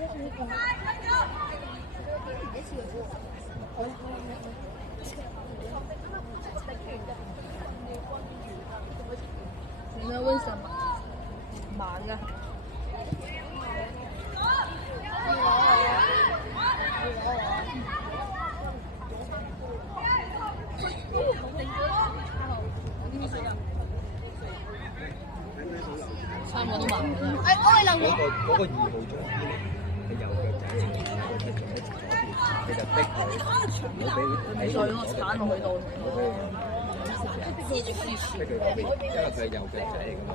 你要问什么？忙啊！差唔多都忙啦。哎，我係林。嗰個2號長係右腳仔嚟嘅，佢就逼佢，你再攞個鏟落去度。逼佢嗰邊，因為佢係右腳仔嚟㗎嘛，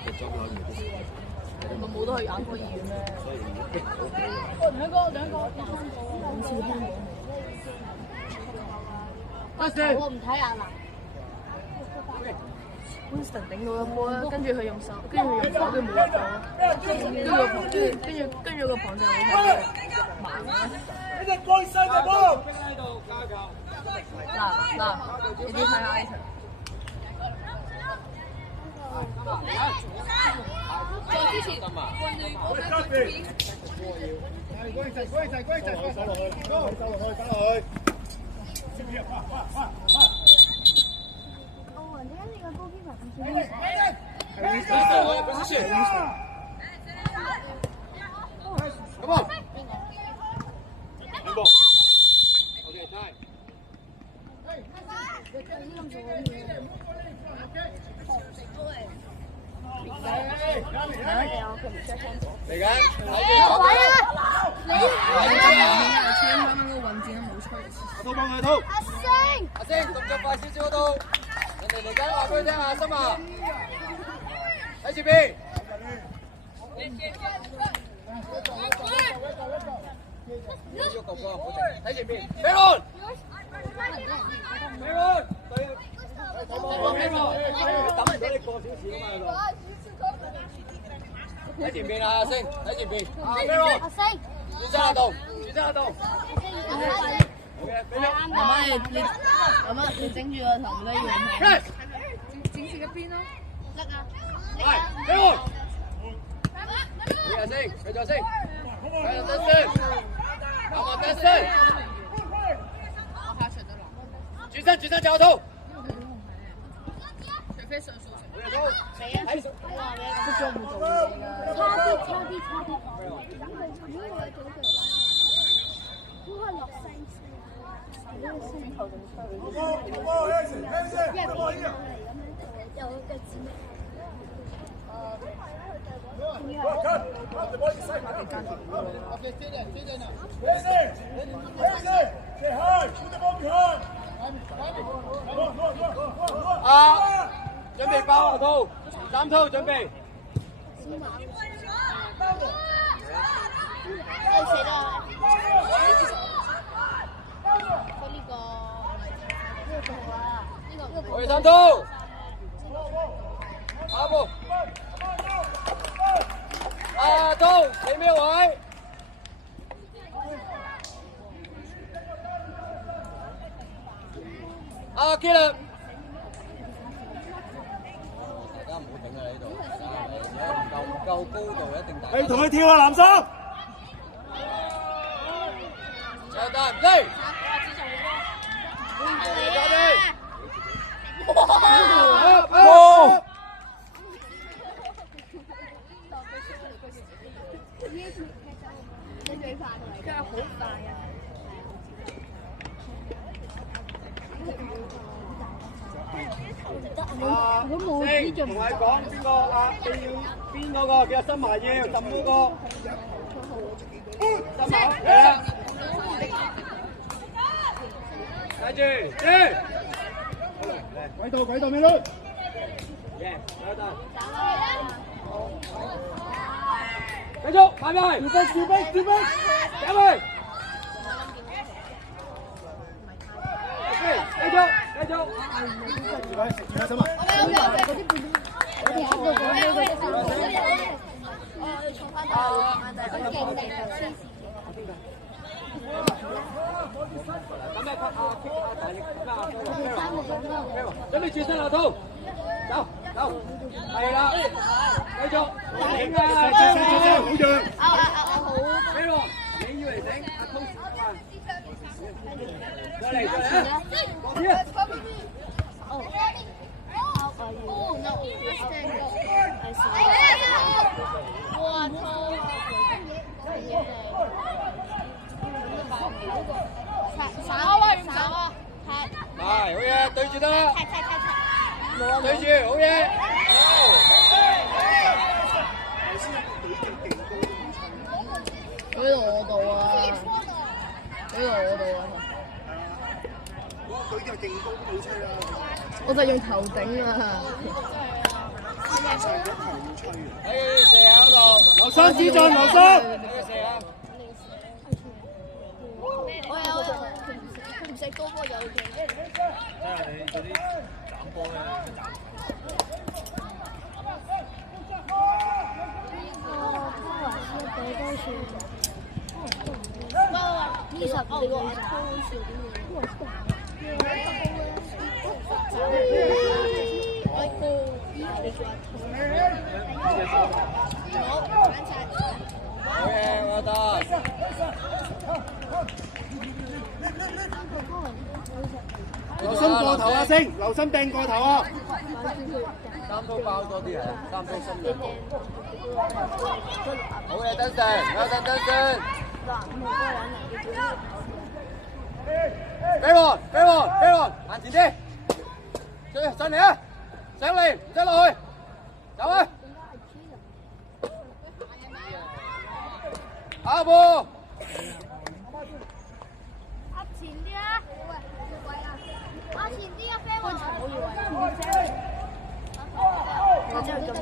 佢裝開唔到。咪冇得去眼科醫院咩？所以要逼到佢。兩個，好似香港。我唔睇眼啦。Winston 頂到一波啦，跟住佢用手，跟住佢用手，跟住冇入咗，跟住個旁就好慢啦。嗱，你啲睇下 item。再之前，嚟緊，簽翻嗰個運箭都冇出。阿星，動作快少少嗰度，人哋嚟緊話俾佢聽下，心啊，喺前邊。喐個波，好靜，喺前邊，飛輪，等唔到你過少少啊嘛。喺前邊啊，阿星，喺前邊，阿星，轉身下度，媽媽你整住個頭唔得要整住一邊咯，得啊。係，飛輪，阿星，繼續升，繼續得升，得升，轉身走套。除非上訴成。準備爆套，3套準備。我哋3套。下步。套，你咩位？Kill 啦！大家唔好頂啊！呢度，唔夠高度一定大。你同佢跳啊，藍生！上單嚟！哇！真係好快啊！如果冇紙就唔得。同你講邊個啊？邊嗰個叫新埋要浸嗰個？新埋係啦。睇住，軌道咩咯？耶，有得。繼續，快啲！調兵，入去！繼續。準備轉身落套，走，係啦，繼續，好嘅，好嘅，好。過嚟過嚟啊！過啲啊！ Oh, how are you? Oh no, I stand up. I see. 哇操！散啊！唔散啊！係，好嘢，對住得啦，踢！對住，好嘢。舉到我度啊！舉到我度啊！佢就勁高冇車啦，我就用頭頂啊！上一頭要吹啊！喺射喺度，留心止進，留心。喺射啊！我有佢唔使高波有嘅。睇下你嗰啲斬波咧，呢十你個好嘢，我得。留心過頭啊，星，留心掟過頭啊！三刀包多啲啊，三刀深兩步。好嘢，登成，有登成。飛龍，行前啲，上嚟啊！上嚟，唔使落去，走啊！下步。前啲啊！前啲啊，飛雲！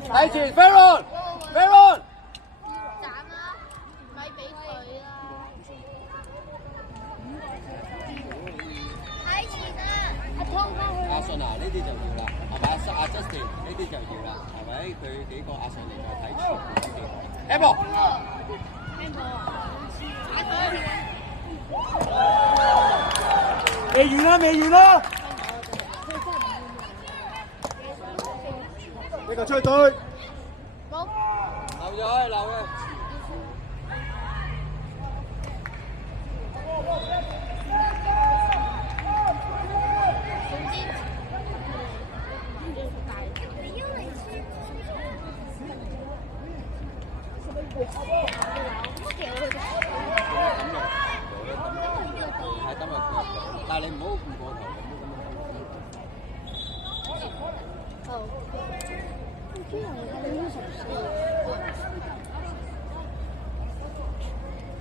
睇前，飛龍！斬啦！咪俾佢啦！睇前啊！阿信啊，呢啲就要啦，係咪？阿 Justin 呢啲就要啦，係咪？佢幾個阿信嚟就睇前啲。Apple。未完啦！呢個出去對，留咗，但係你唔好唔過頭。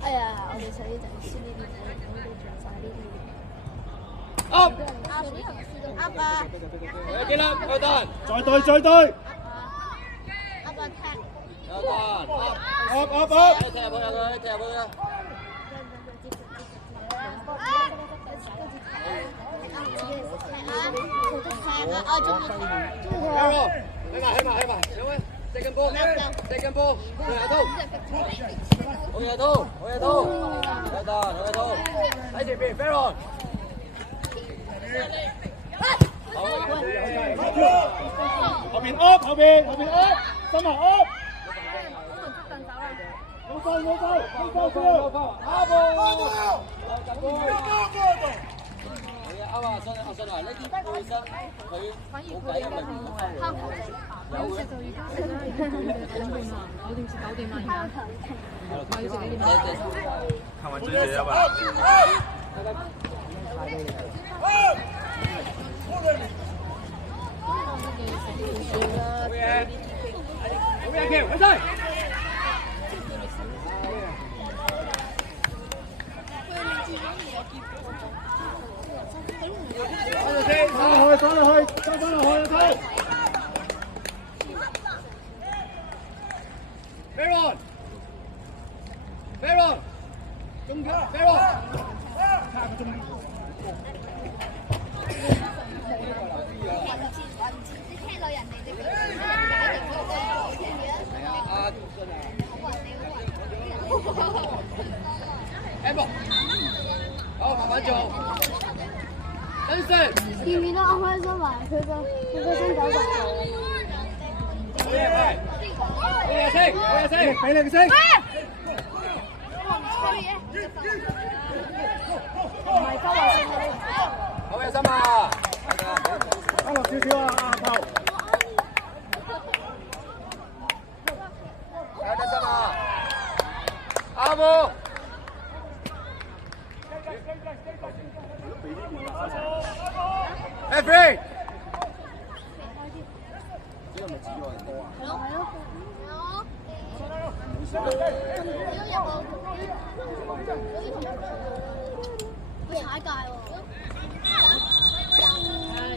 哎呀，我哋使呢陣先呢啲，我哋做晒呢啲。Up！ Up 啊！有幾粒？有得。再對， Up 啊踢！有得。up！踢入去啊！起埋，上位，second ball，好嘢都，有得，喺前邊 ，Baron， 後邊 up， 心埋 up， 冇錯，阿波，啱啊，阿信啊，呢啲背身佢冇計，因為面有嘅。行運最嘢啊嘛！好嘢，球，起身！翻落去，Baron， 中間 ，Baron， Apple， 好，慢慢做。見唔見到我開心啊？佢個身搞到好嘢，升，俾你個聲。唔係周華勝好有心啊！啱落少少啊，阿頭。有得心啊！阿木。Every。呢個咪指我人哋啊？係咯。踩界喎！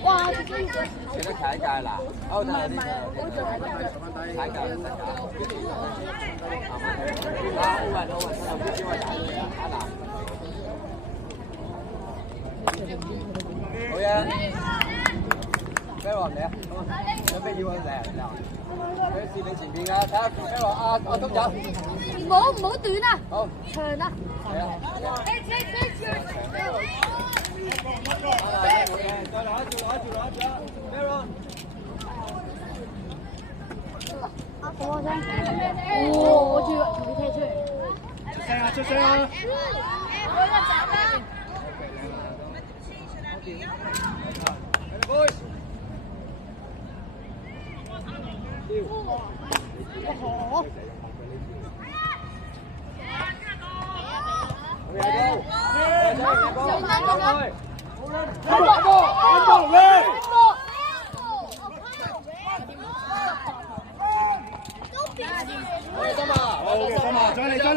哇！成日踩界啦！哦，睇下啲踩界。啊，奧運，頭先先話踩嘅啊嗱。好嘢！咩話你啊？有咩要嚟啊？佢視你前邊㗎，睇下咩話阿東走。唔好短啊！好，長啊！係啊。再攞一住，咩咯？我仲要踢出嚟。出聲啊！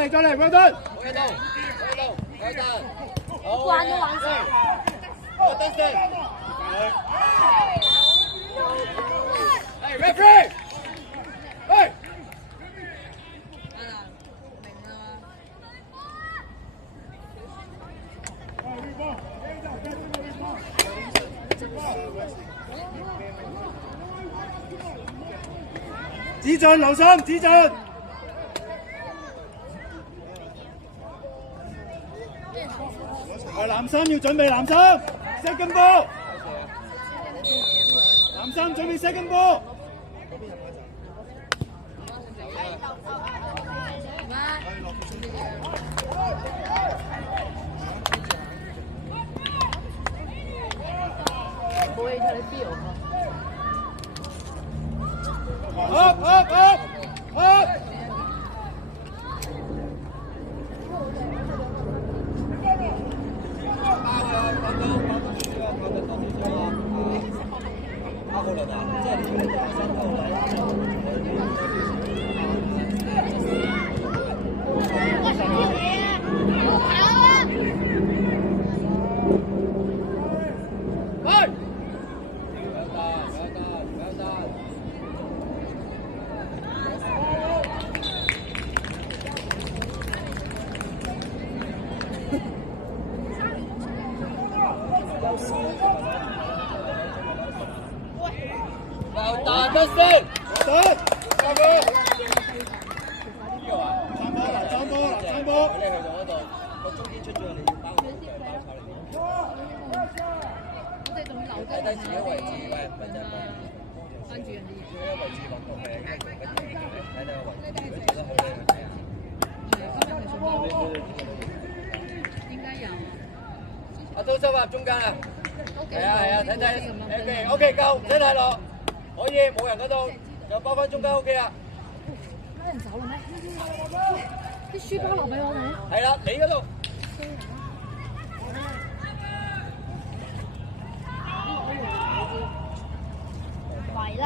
再嚟 ，well done！ 慣咗玩成。Hey, referee! Hey! 指進，留心，指進。藍衫要準備藍衫 ，second ball。藍衫準備 second ball。冇嘢睇你 feel。up！ 大得先，得，三波，三波。你去到嗰度，個中間出咗，你要包炒嚟。睇睇自己位置，喂，唔係真係跟住人哋自己位置落到嘅，睇睇個位置，覺得好靚係啊。點解有？阿都收入中間啊！係啊，睇睇 OK 夠，唔使太落，可以冇人嗰度就包翻中間 OK 啊。拉人走啦咩？啲書包留俾我哋。係啦，你嗰度。圍啦。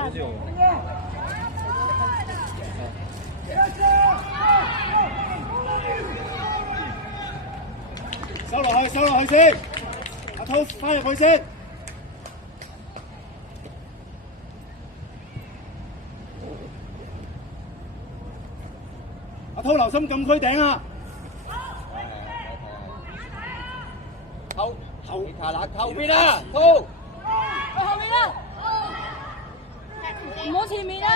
收落去先。阿滔翻入去先。阿滔留心禁區頂啊！後邊啊，滔。去後面啦，唔好前面啦，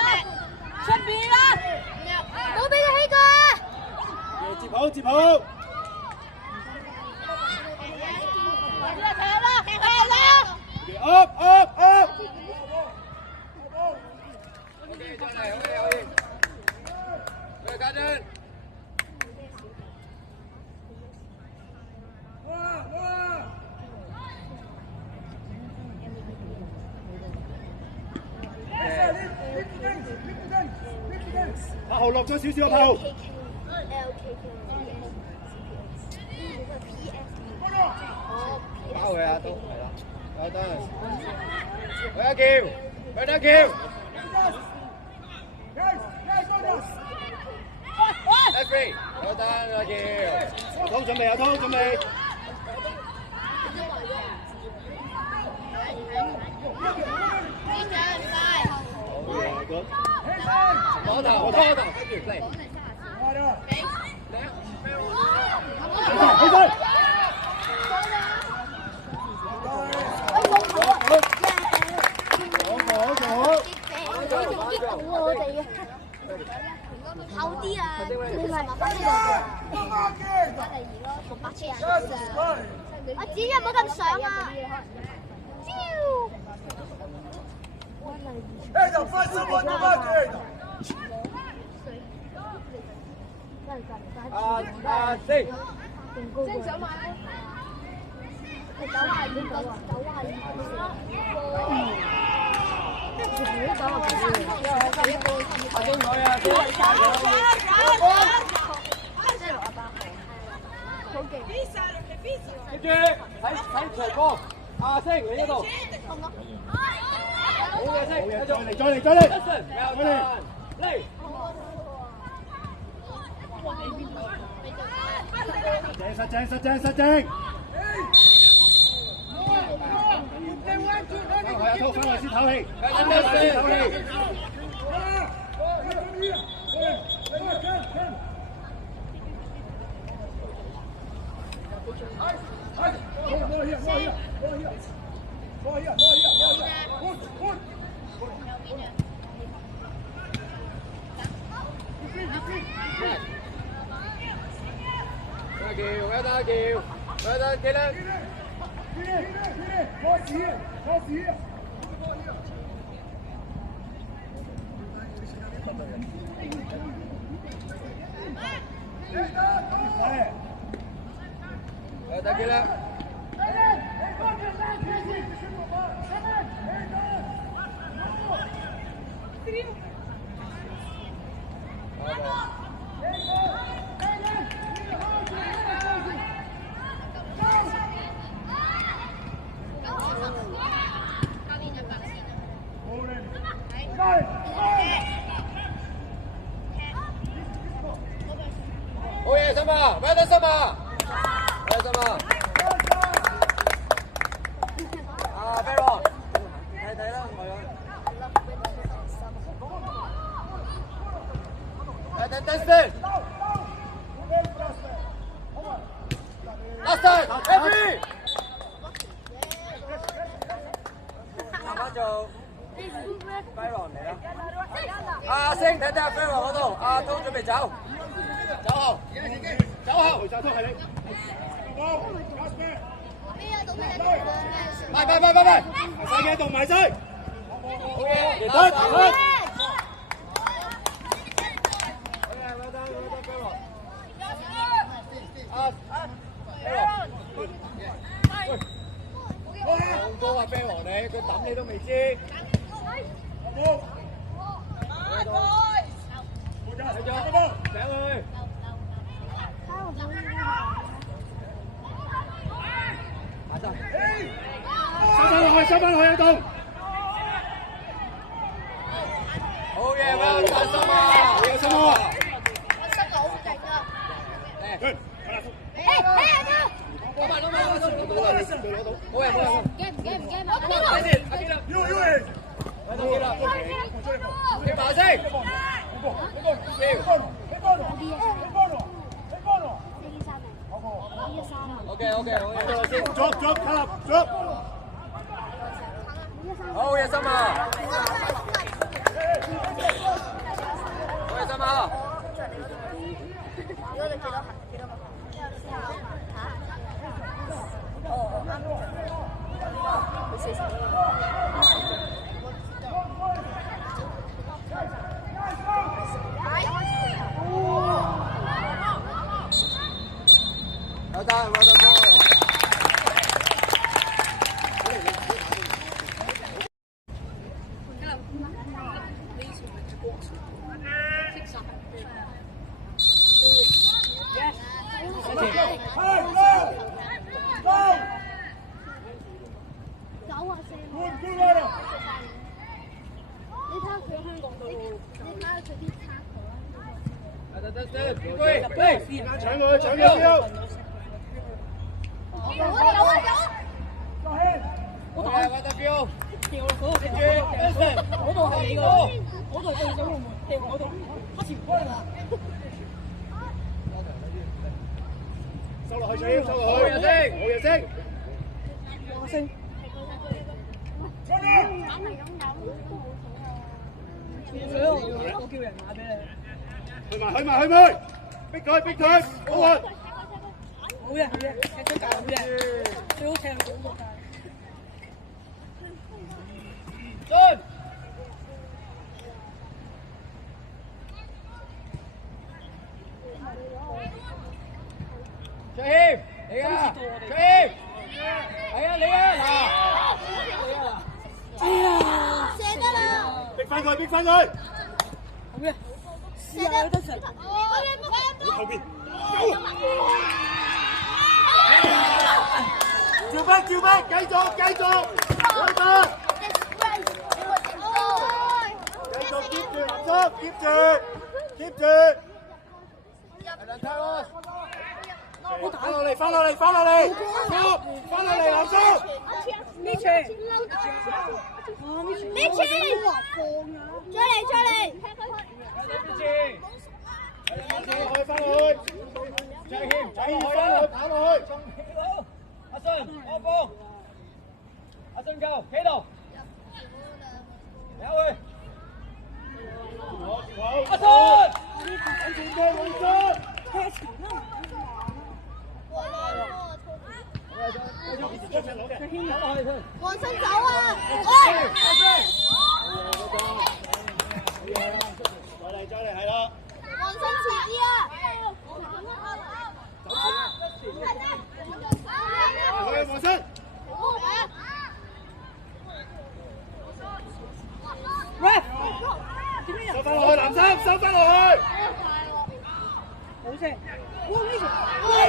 出邊啦，唔好俾佢起腳啊！接好。up！ OK， 再嚟，可以。喂，家陣。號落咗少少個炮。包佢啊，都係啦，有得。佢一叫，佢一叫。F3，有得阿叫。有通準備，有通準備。攞頭，跟住嚟。起身！厚啲啊！你咪麻煩呢度。我指有冇咁上啊？四。先走埋。走下呢個，走下呢阿中佢啊！跟住睇長江，阿星你嗰度，好嘅星，繼續再嚟，再嚟！嚟！實正，實正，實正！翻去一套，翻去先唞氣，唞氣。好嘢，心啊，擺得心啊，擺得心啊。啊，飛喎，睇啦，等先。Last time, every。慢慢做。飛落嚟啦。阿星睇睇阿飛喎嗰度，阿東準備走。走後，走後，回曬都係你。拜，細嘅動埋晒。好嘢，得。好高啊，飛王你，佢抌你都未知。睇咗，醒佢。收翻落去一動。好嘢，哇！大心啊，有心啊！塞到好勁啊！攞埋，冇人。驚啊！睇住，阿堅啦，睇到堅啦，你把聲，OK，好嘢，捉，好嘢，心啊，好嘢，心啊。Well done, boys. 搶佢，搶佢標。收落去，收落去，冇嘢升。我叫人買俾你。去埋，逼佢，好運。好嘅，踢出界好嘅，最好踢到嗰個界。進。卓謙，你啊，卓謙，係啊，你啊，嗱，哎呀，射得啦！逼翻佢。好嘅，試下得成。後邊。照逼，繼續，繼續 keep 住。翻落嚟，翻落嚟，劉生。呢次，再嚟。翻落去，卓謙，跑落去。阿信，我幫。阿信夠，企度。有去。阿信。踢前啦。黃生走啊！再嚟，係啦。黃生遲啲啊！黃生。喂，收翻落去，藍生，收翻落去。好聲。哇！呢條。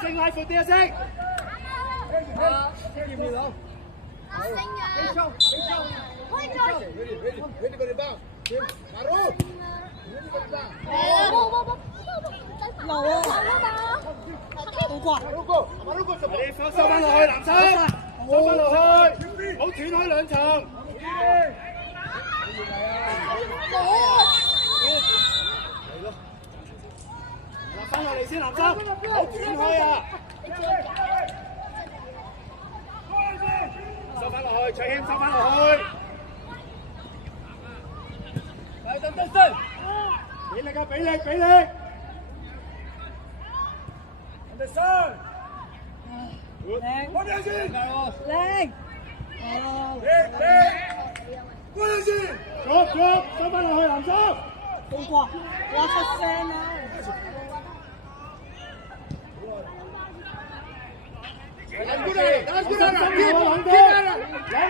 升拉闊啲啊，升！要唔要攞？俾衝！你收翻落去，藍生，收翻落去，好斷開兩層。翻落嚟先，藍生，好斷開啊！收翻落去，卓謙收翻落去。嚟得先，俾力啊！俾力！得先，靚，我哋先，靚，我哋先，捉，收翻落去，藍生。好啩，哇出聲啊！冷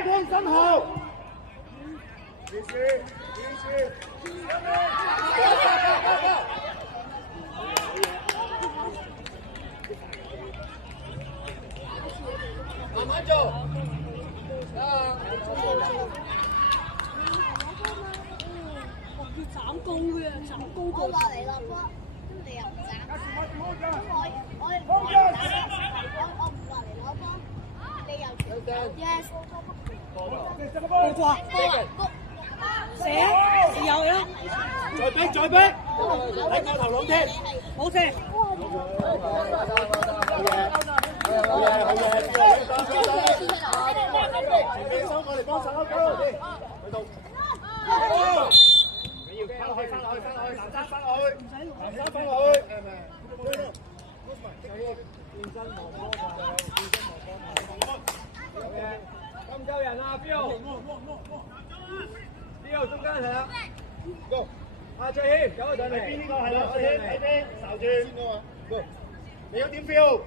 光身後。慢慢做。高嘅，走高過。我話你落波，咁你又唔斬。我唔落嚟攞波，你又 yes。冇啩？射有啦。再逼再逼，喺個頭籠添，冇射。前面收過嚟幫手啦，去到。你要翻落去，南山翻落去，咁夠人啊，Bill 中間係啦。阿卓謙走去上嚟。邊呢個係啦？喺邊？守住。你有點 feel？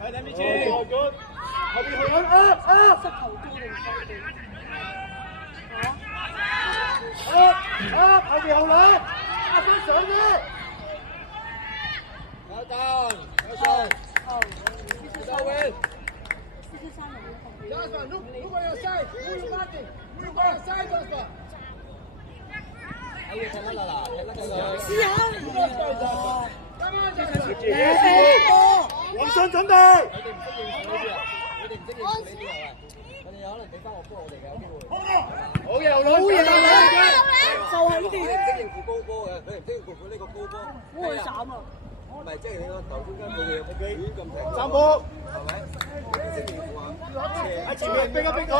喺邊處？後邊去緊啊！膝頭哥定手地？後邊後兩，阿生上啫。有檔，有上。收位。Jasper，如果有賽，不用拉緊，如果有賽，Jasper。哎呀，睇乜啦？試下。黃信準備。你哋唔識應付呢啲係嘛？我哋有可能俾翻個波我哋嘅有機會。好嘢，好嘢，就係呢啲。佢唔識應付高波嘅，佢唔識應付呢個高波。我會斬啊！唔係，即係你個頭中間冇嘢，佢亂咁停。三波，係咪？唔識應付啊！喺前面逼一逼佢，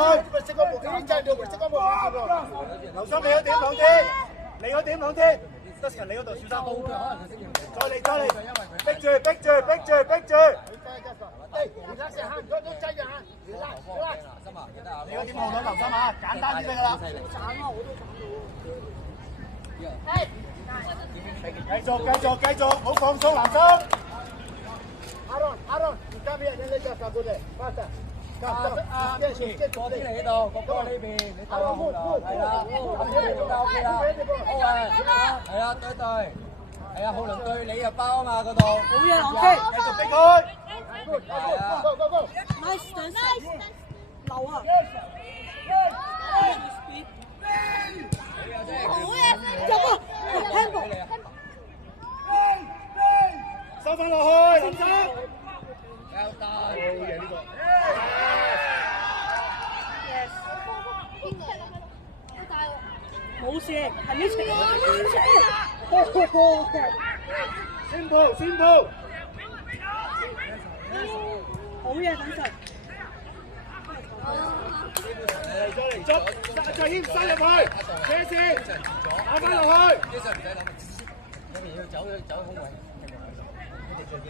即刻冇幾真到，即刻冇幾個。劉生你嗰點兩天，你嗰點兩天，得神你嗰度小三波。可能佢識應付。再嚟，逼住。你嗰點望到劉生啊？簡單啲得㗎啦。繼續，好放鬆，男生。Aaron，你加邊？你加過嚟，快啲。多啲嚟呢度，個波呢邊，你鬥好啦，係啦，咁呢邊都 OK 啦，好啊，係啊，對，係啊，浩倫對你又包啊嘛嗰度，好嘢，OK，繼續逼佢。Nice，流啊！入啊 ！handball，收翻落去，林生。有大，好嘢呢個。冇事，係呢場。先鋪。好嘢，等陣。再嚟捉，再牽塞入去，車先，打翻落去。呢場唔使諗，一定要走空位，你哋最驚。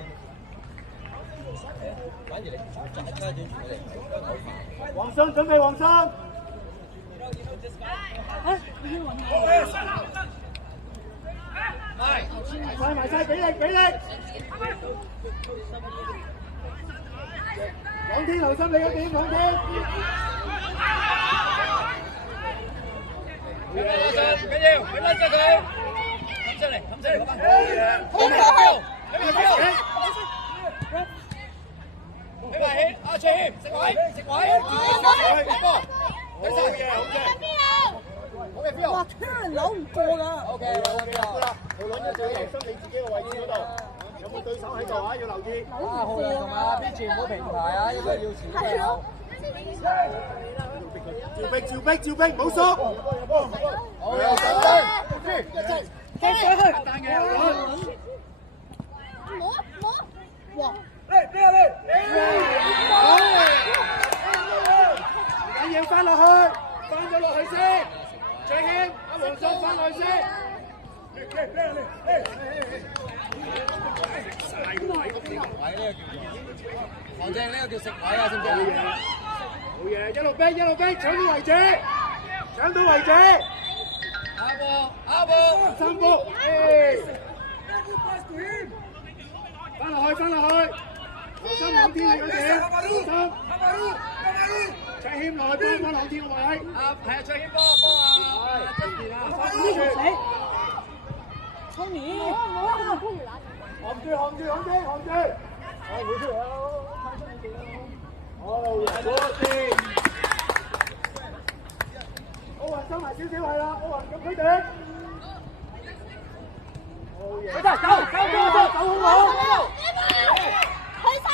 反而你揸住佢哋。黃生準備，黃生。埋晒，俾力。兩天留心你嗰點，兩天。唔緊要，你拉咗佢，冚出嚟，好嘢，好標，你埋起，阿全食位，好嘅標，哇！突然扭唔過㗎。OK，好啦，佢攞咗最留心你自己嘅位置嗰度，有冇對手喺度啊？要留意。浩良同阿邊全部平排啊，應該要前嘅。照逼，唔好縮。好有信心，放上去。哇！唔緊要，翻落去，翻咗落去先。最輕，阿黃信翻落去先。黃正呢個叫食位啊，知唔知啊？好嘢，一路逼，搶到位置。下波，三波，翻落去，留心兩天你嗰點，卓謙落去幫翻兩天個位。係啊，卓謙幫啊，真係啊，Tony，行住，冇出嚟啊！好，收埋先。少少係啦，奧雲咁佢哋。佢得走好。去晒！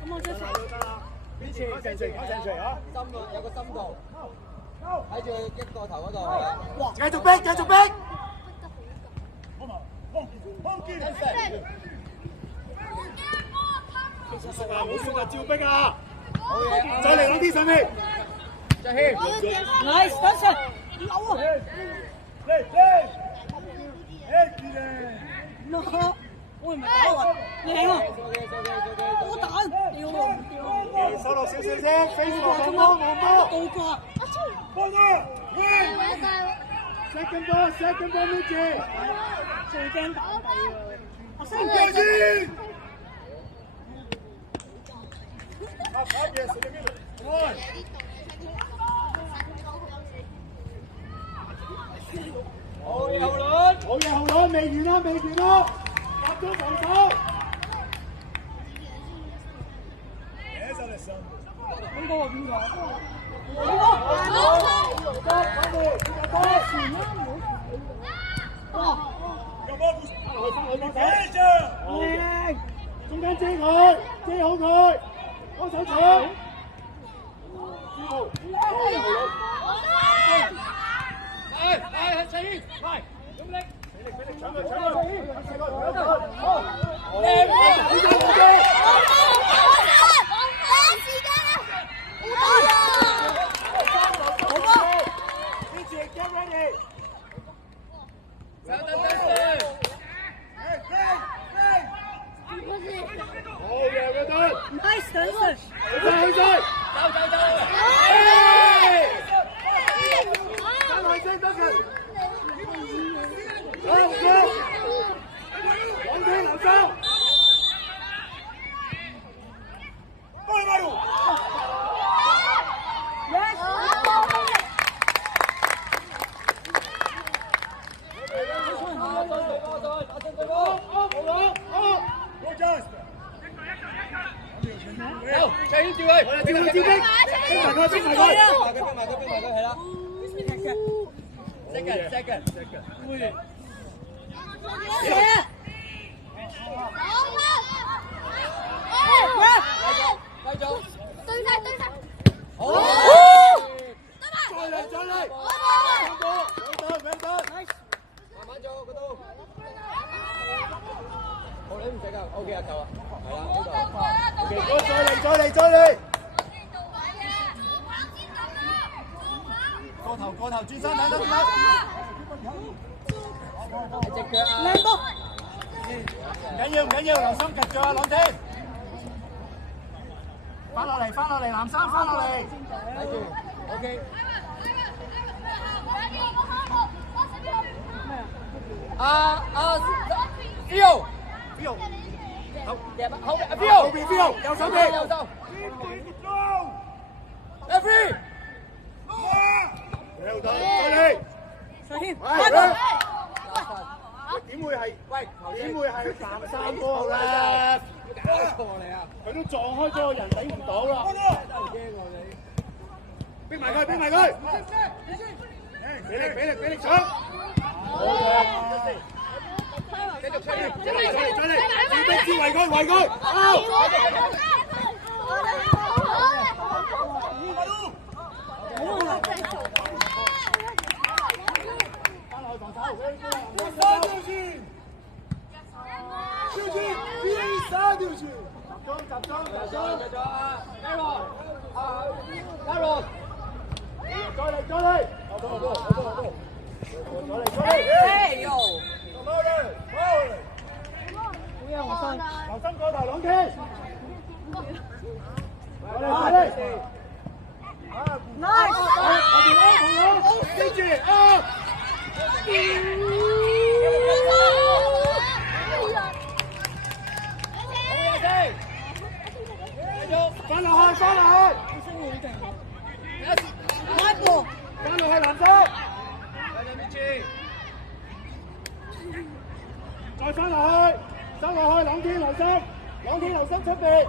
咁我先邊前成隨啊！深度有個深度，睇住佢擊個頭嗰度係啦。繼續逼！冇輸啊，照逼啊！好嘢，再嚟兩啲上面，再牽。 ，nice， 等陣，扭啊！no， 我唔係打我，靚啊！我彈，屌我！收落少少先，飛落望波，倒掛，波啊 ！second ball， 呢次，最驚打地啊！我升唔過住。先。好嘢後輪，好嘢後輪，未完啦，集中防守。邊個？中間遮好佢，幫手搶。細軒，快，用力，搶佢！Get ready！ 好嘢，嗰隊 ，nice， 等陣。去晒！得嘅。往天留收。細軒調佢，逼埋佢，係啦。second， 繼續，對晒，好，再嚟，慢慢做嗰度。好，你唔使㗎 ，OK 啊，夠啊，係啦，呢度。OK，再嚟。過頭，轉身，等。隻腳啊！靚波。唔緊要，留心及住啊，朗天。翻落嚟，藍衫翻落嚟。睇住 ，OK。Phil，後邊，右手。Every， 再嚟。細軒，點會係藍衫波咧？搞錯你啊！佢都撞開咗個人，頂唔到啦！驚我你。逼埋佢！俾力搶！繼續出嚟！再嚟！自圍佢！集中！加落！再嚟！留心過頭，朗天！快嚟！Nice！記住啊！翻落去！拉波。翻落去藍色！再翻落去！收落去，朗天留心，朗天留心出邊。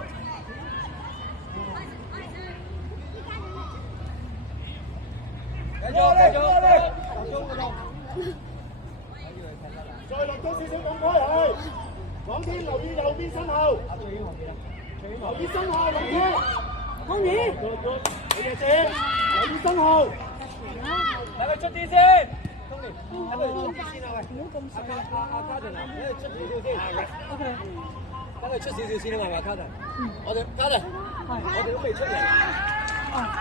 繼續，繼續，再落多少少咁開去，朗天留意右邊身後，留意身後，朗天，康宇，你嘅姐，留意身後，等佢出啲先，東年，等佢出啲先啊喂，阿卡頓啊，等佢出少少先 OK， 等佢出少少先啊嘛，阿卡頓，我哋卡頓，我哋都未出嚟，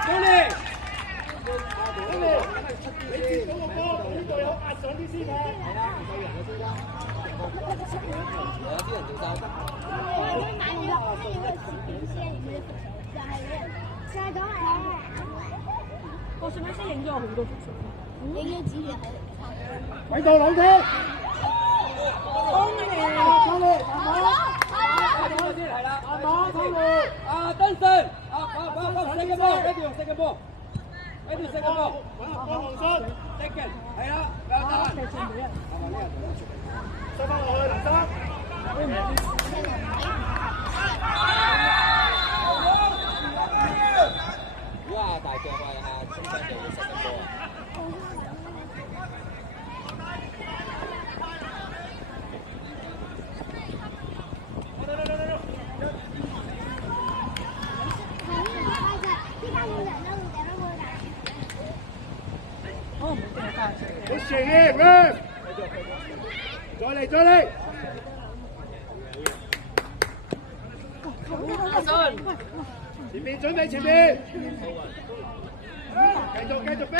東年。你接到個波，呢度有壓上啲先啊！係啊，唔夠人嘅先啦。有啲人做晒得。我上一次影咗好多幅相。喺度朗天，康宇，係啦，阿馬睇路，阿登信，四個波，跟住用四個波。跟住四個波，幫黃生，的嘅，係啦，兩單。收翻落去，林生。哇！大腳啊，中間就要四個波。好前面，再嚟，再嚟。前面準備，前面。繼續逼。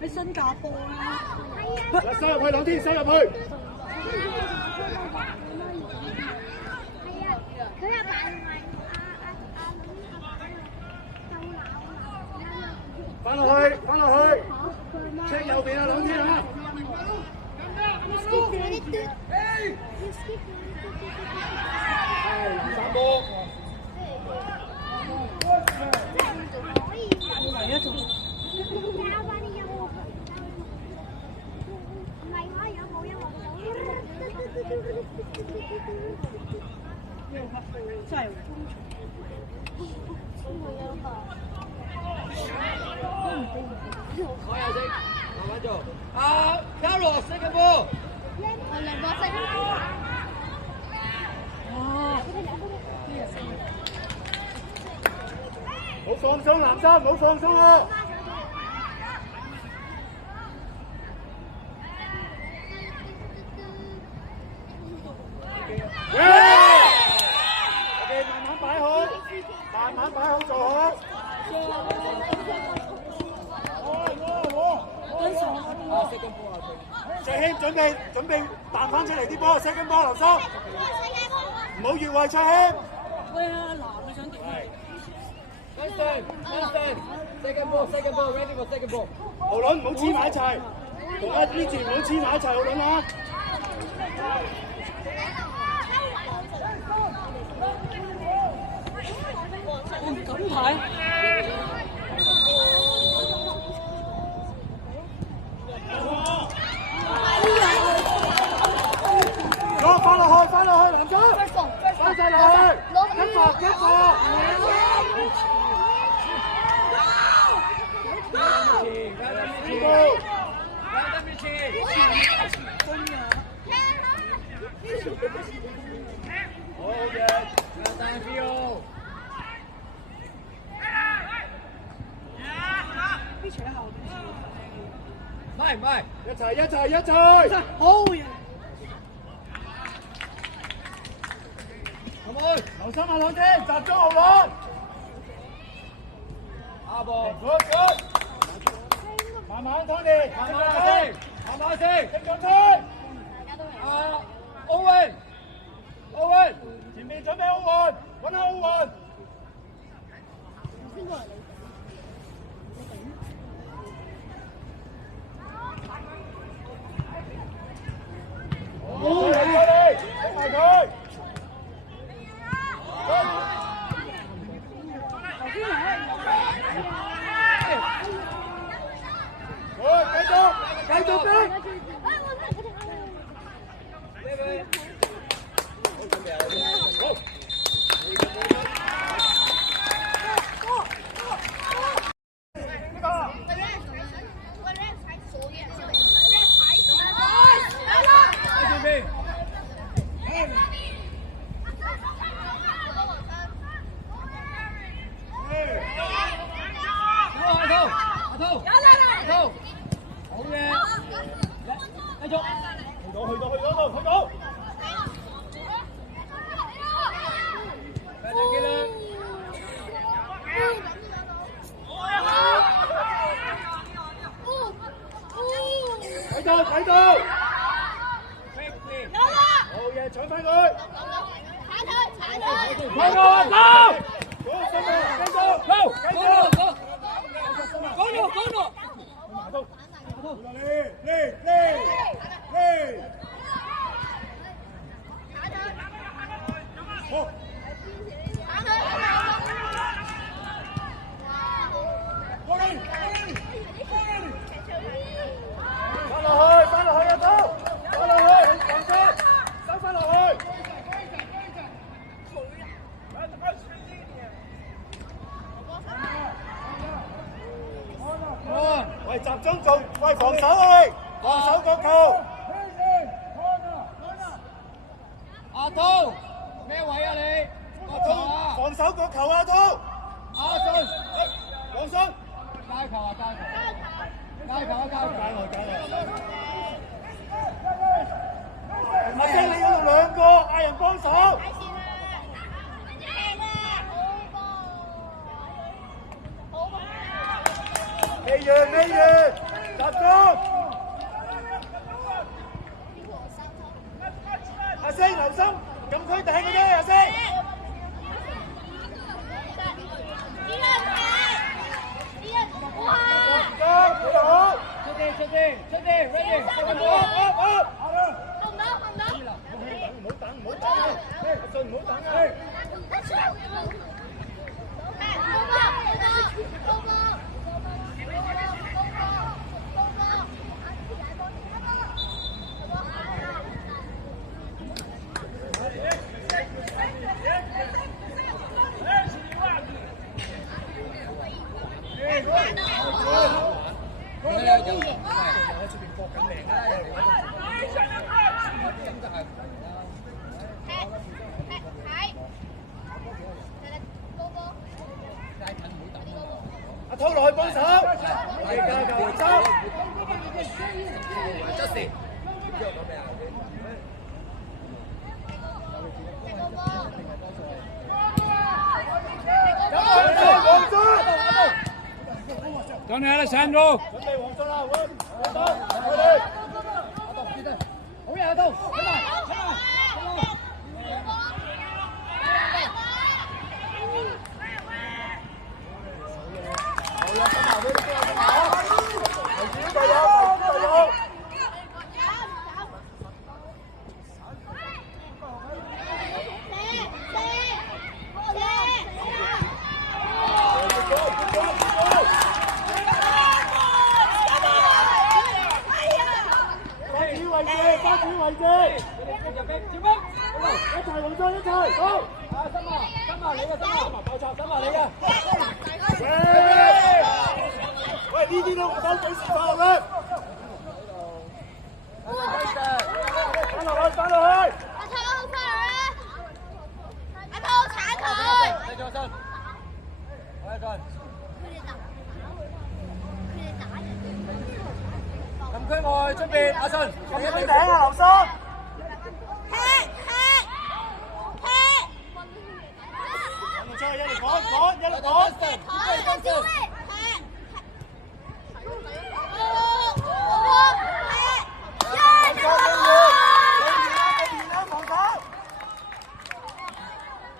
喺新加坡啦。收入去，朗天，收入去。翻落去，check 右邊啊，朗天啊！三波。嚟啊！仲真係。我又識，慢慢做。阿 Carol 四個波。冇放鬆，男生冇放鬆啊！我哋慢慢擺好，慢慢擺好做好。最興準備彈翻出嚟啲波，second波劉生，唔好越位，最興。喂啊，男你想點啊？ second ball, ready for second ball。豪倫唔好黐埋一齊，同阿 B 字唔好黐埋一齊，豪倫啊！我唔敢睇。攞翻落去，男仔，翻晒落去，一個。唔係，一齊，好嘢！咁去，留心啊，朗天，集中豪倫。下波，慢慢拖地，慢慢先，正腳推。阿歐文，前面準備奧運，揾下奧運。好，嚟過嚟，俾埋佢。Thu. Thu. Hậu về.繼續.去到。Bên kia lên.睇到。好嘢，搶翻佢。快過啊！走！繼續。翻落去啊！都翻落去，黃生收翻落去。喂，集中做，喂防守去，防守個球。阿滔，咩位啊你？防守個球啊，都。阿信，黃信。交球啊！交球！阿星，你要用兩個嗌人幫手。未完，集中。阿星留心，禁區頂嘅啫，阿星。出啲 ，ready， 唔好等，阿信唔好等啊！阿滔落去幫手，係加回收。Con Alessandro. Chuẩn bị Hoàng Xuân nào, Hoàng Xuân, ngồi đi. Ủa dạ Thu, come on.喂，呢啲都唔收幾時放啦？翻落去，翻落去。阿滔鏟佢。繼續進。我一進。禁區外出邊，阿信。禁區頂啊，劉生。一嚟趕，一嚟趕。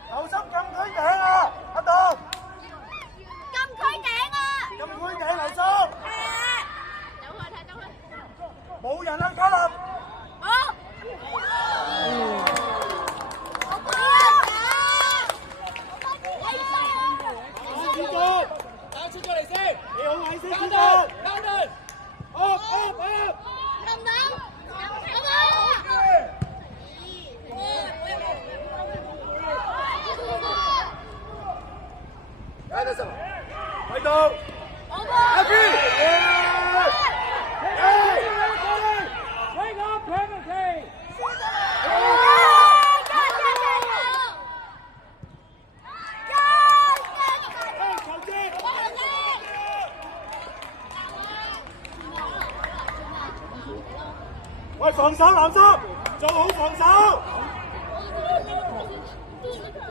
留心禁區頂啊，阿棟。禁區頂啊！禁區頂留心。走去。冇人啊，嘉林。好。打出去！喂，防守藍心，做好防守，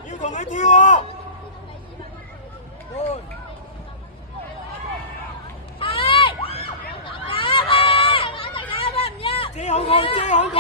要同佢跳喎。遮好佢，遮好佢。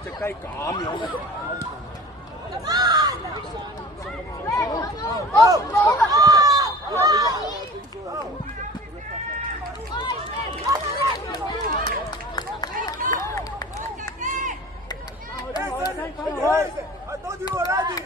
隻雞咁樣嘅。多啲喎，Randy。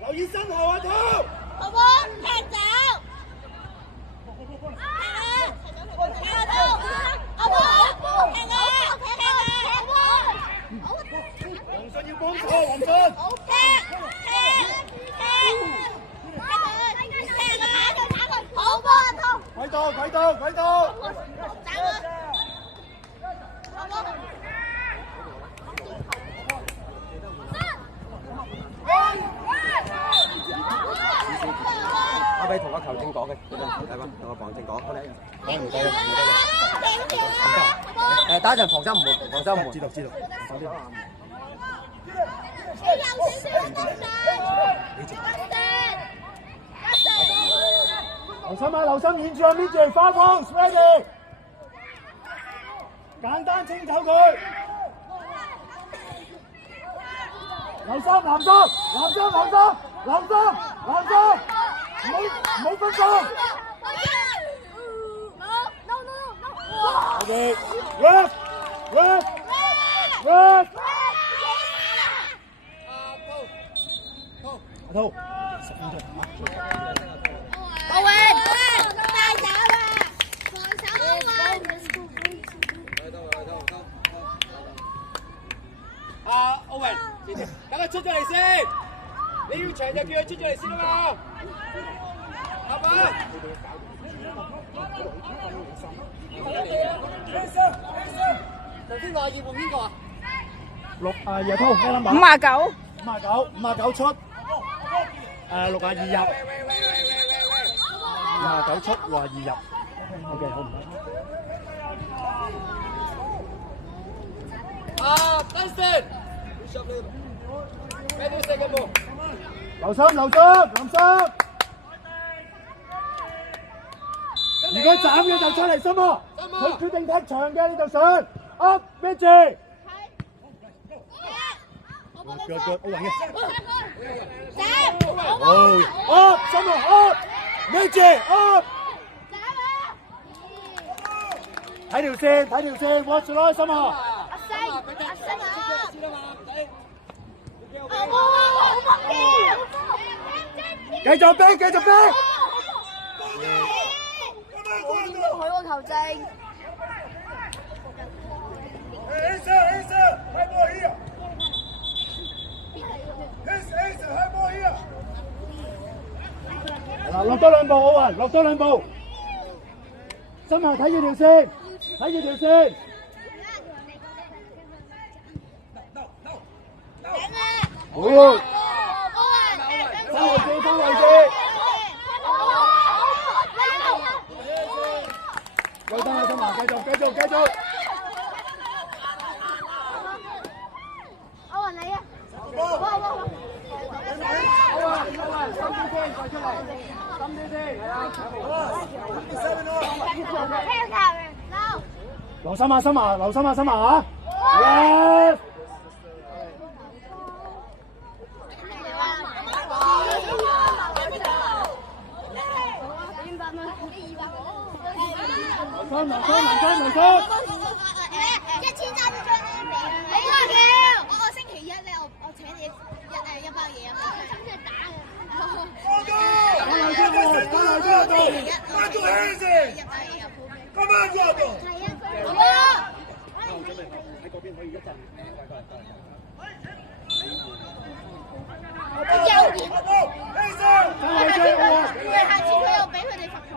留意身後啊，濤！好波，踢走！阿波，踢啊！黃信要幫手，黃信！踢！好波，阿濤！軌道！阿俾同阿球證講嘅，睇翻同阿防證講，好你講唔得嘅。打一陣防守唔門，防守唔門。知道。防守啲。留心沿住搣住花框 ，ready。簡單清走佢。留心，唔好分心。OK， work。阿濤，10分鐘。歐文，帶走啦！防守歐文。歐文，等佢出咗嚟先。你要長就叫佢出咗嚟先啊嘛。係嘛？頭先話要換邊個啊？6葉濤咩 number？ 59出。62入。59出62入。OK， 好唔該。Dustin。Ready second ball。留心留心留心。如果斬嘅就出嚟心喎，佢決定踢長嘅你就上。Up， 咩字？腳奧運嘅。Up， 心喎 Up， 咩字 Up。睇條線睇條線 ，watch 咯心喎。繼續逼繼續逼。佢個球證。嗱，落多兩步，奧運，落多兩步。心下睇住條線，睇住條線。好。翻位置，翻位置。再等下，心下，繼續，繼續，繼續。奧運你啊！留心下心下，留心下心下嚇。Yes。留心。1000張張你要我星期一咧，我請你一包嘢啊！真係打下次佢又俾佢哋罰球。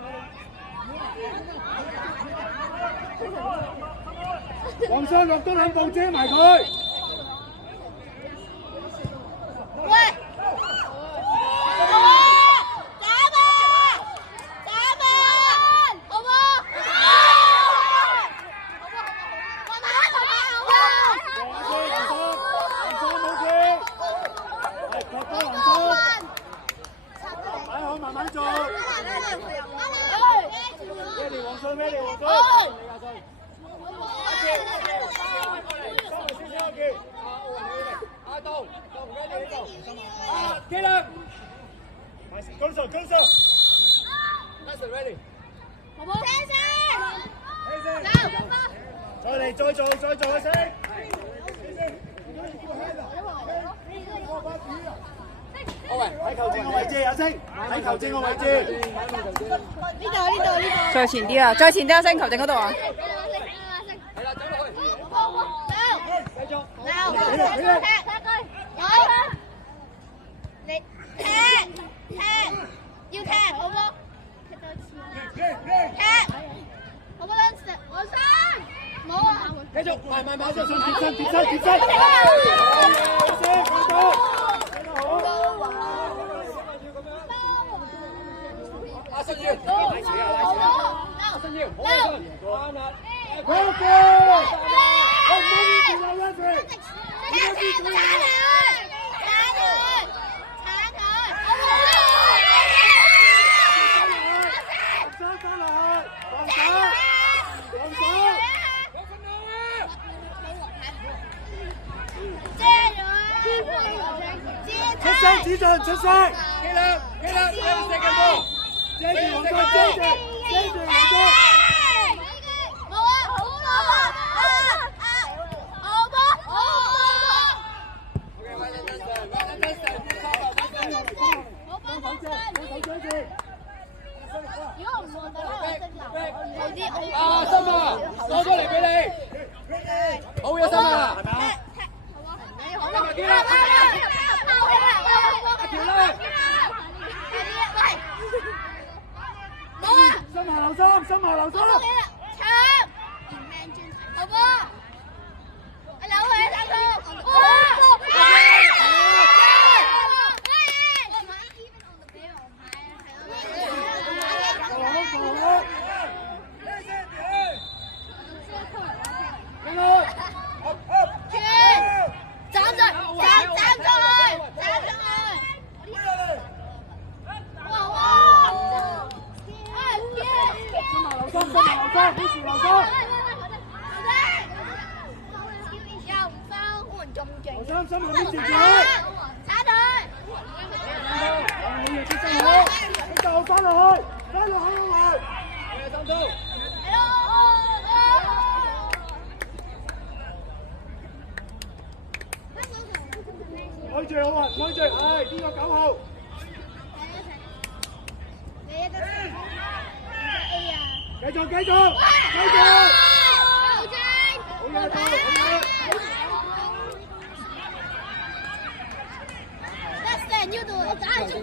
黃雙落多兩步遮埋佢。喂！慢慢做。Ready 黃雙 ，Ready 黃雙。Ready。再嚟，再做，再做一聲。喺球證個位置，阿星，喺球證個位置。呢度。再前啲啊！再前啲阿星，球證嗰度啊！係啦，走落去。繼續。你踢，要踢，好冇？踢多次。好冇得我生，冇啊！繼續，慢慢，跌身。阿新耀，阿新耀，出聲指進，出聲。記得，四個波。遮住黃雙，遮住黃雙。冇啊，好如果唔換就可能有啲啊，心啊，攞咗嚟俾你。好嘢，心啊，係咪啊？心下留心，心下留心。咁勁。三心後面接住。踩隊。你要接身好，你就翻落去，翻落去來。三刀。開住好啊，開住，係邊個9號？繼續，繼續，繼續。好嘢，到，好嘢。That's the new door. 我打住咁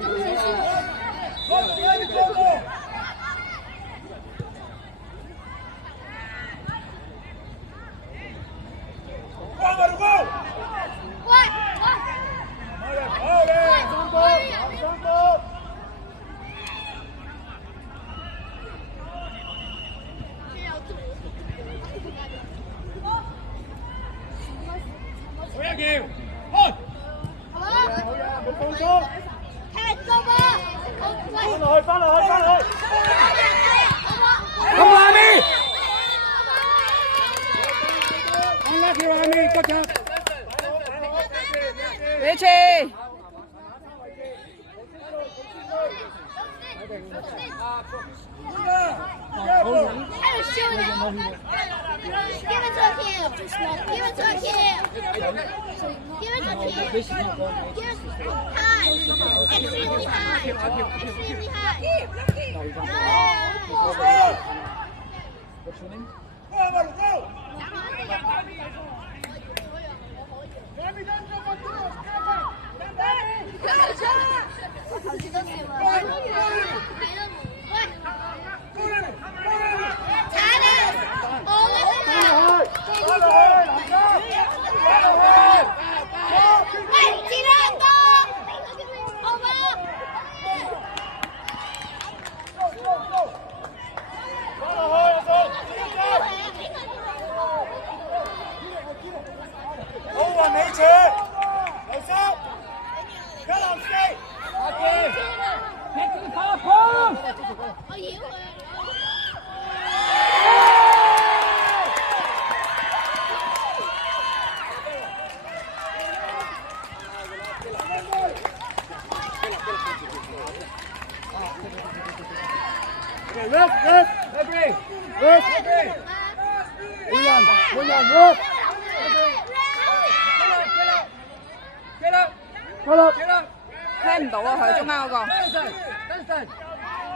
聽唔到啊！佢中間嗰個。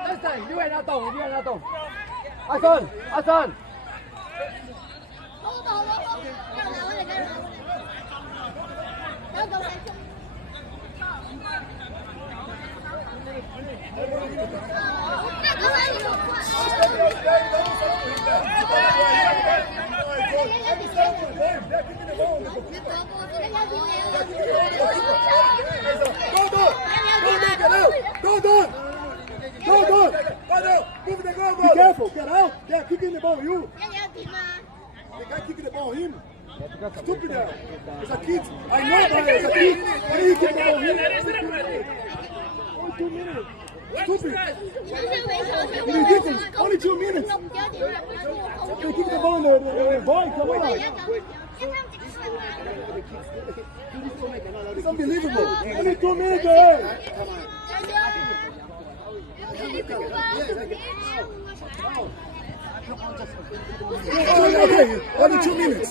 Listen，要人阿棟，要人阿棟。阿信，阿信。Be careful, get out. Yeah, kicking the ball, you. The guy kicking the ball, him. Stupid there. It's a kid. I know, but it's a kid. Why are you kicking the ball, him? Only 2 minutes. Stupid. Ridiculous. Only 2 minutes. You kick the ball, the boy, come on. It's unbelievable. Only 2 minutes, guys. Okay, only 2 minutes.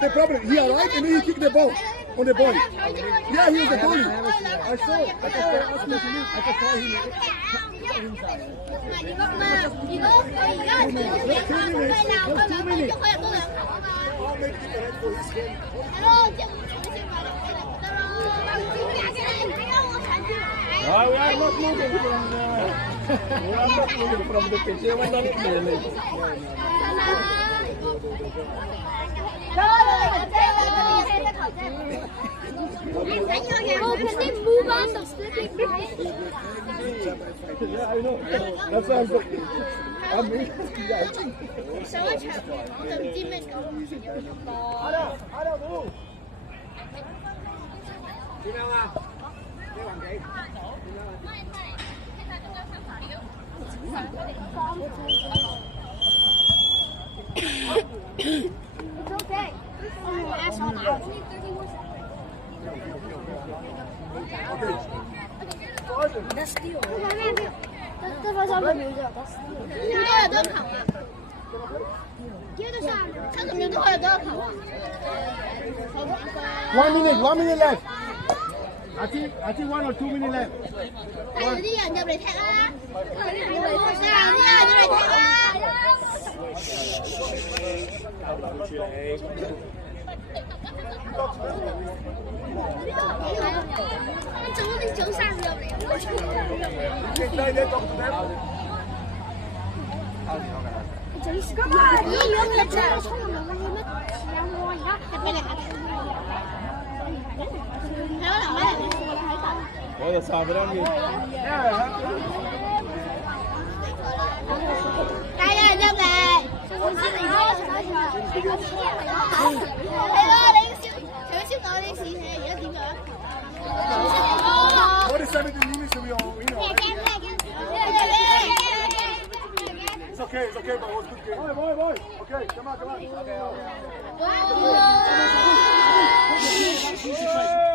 The problem, he arrived and then he kicked the ball on the ball. Yeah, he was the goalie. I saw him. I just saw him. We are not moving from the pitch. We are not playing. move on the flipping Yeah, I know. That's why I'm saying. I mean, yeah. 上一場我就唔知咩狗要咁多。點樣啊？咩環境？點樣啊？ It's okay. Ai so nào? Tôi phải sao mình được? Chúng tôi là đơn khẩu à? Chứ tôi sao? Sao tụi mình tôi là đơn khẩu à? 1 minute left. I think 1 or 2 minutes left. Hay là đi nhập để thẹn á. Nào nha, nhập để thẹn á. Chú sang rồi. Ôi là sao vậy anh? Đây là nhập này. Đây đó, đây xíu nói đi xí thế, giờ điểm rồi. What is 70 minutes to be on, It's okay, but it was good game. Boy. Okay, come on.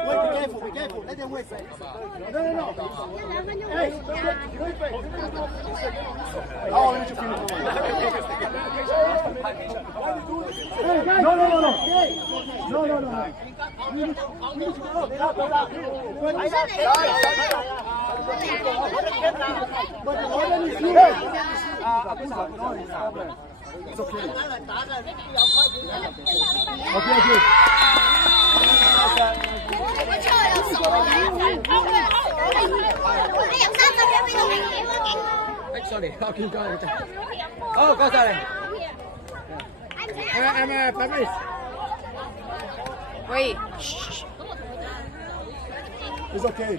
Wait, be careful. Let them wait. No. Hey, oh, let you finish. It's okay. Okay. Sorry, I'll keep going. Oh, go sorry. I'm 5 minutes. Wait. It's okay.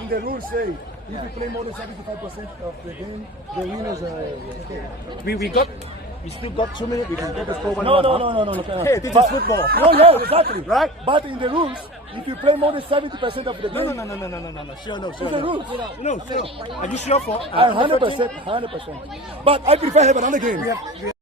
In the rules say, if you play more than 75% of the game, the winners are okay. We still got 2 minutes. We can get the score 1-1. No. Hey, this is football. No, exactly. Right? But in the rules, if you play more than 70% of the game... No. Sure. The rules. No. Are you sure for... 100%. But I prefer have another game.